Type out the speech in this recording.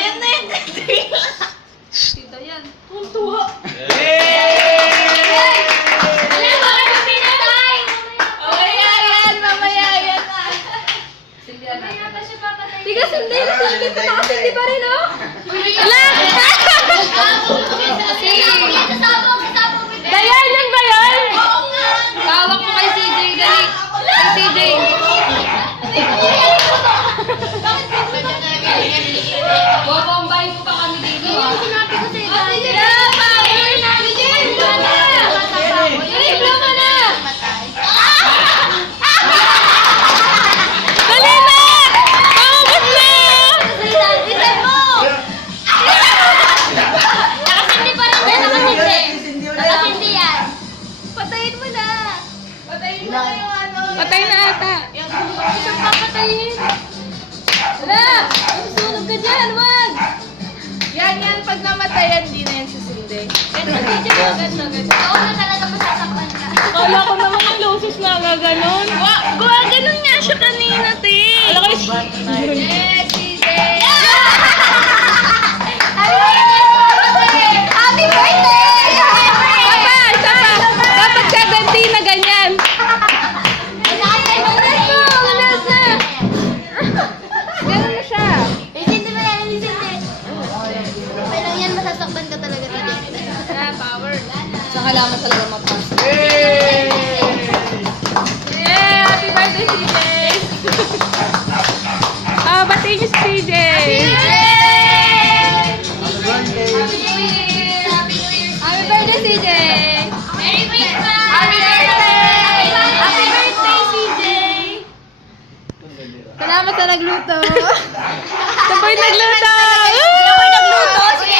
Ayan na yan. Tita yan. Tuntua. Mamaya yan. Mamaya yan. Tiga, sindi. Nakasindi pa rin, oh. Wala! Dayan, yan ba yan? Oo nga. Tawag ko kay CJ, dali. Kay CJ. Bobombahin mo pa kami dito, ah. Sinabi ko sa'yo. Sige na, power na. Sige, wala na. Wala ka na. Dali na! Paubos na! Isa mo! Nakasindi pa rin yan. Nakasindi. Nakasindi yan. Patayin mo na. Patayin mo na yung ano. Patay na ata. Yung Isang papatayin. Wala! Sunog ka dyan, wag! yan. Pag namatayan, di na yan susindi. Ganda, ganda, ganda. Oo na talaga masasaktan ka. Akala ko naman ang loses na gaganon. Ganon nga siya kanina, te. Alam ko Yes, CJ. Happy birthday! Isa pa! Dapat 70 na ganyan. Ganun na siya. Isindi mo yan, isindi. Pero yan, masasaktan ka talaga today. Power. Sa kailangan talaga mapasok. Yeah! Happy birthday, CJ! Batiin niyo si CJ! Happy birthday, CJ! Merry Christmas! Happy birthday! Happy birthday, CJ! Salamat sa nagluto! Ito po yung nagluto! Woo!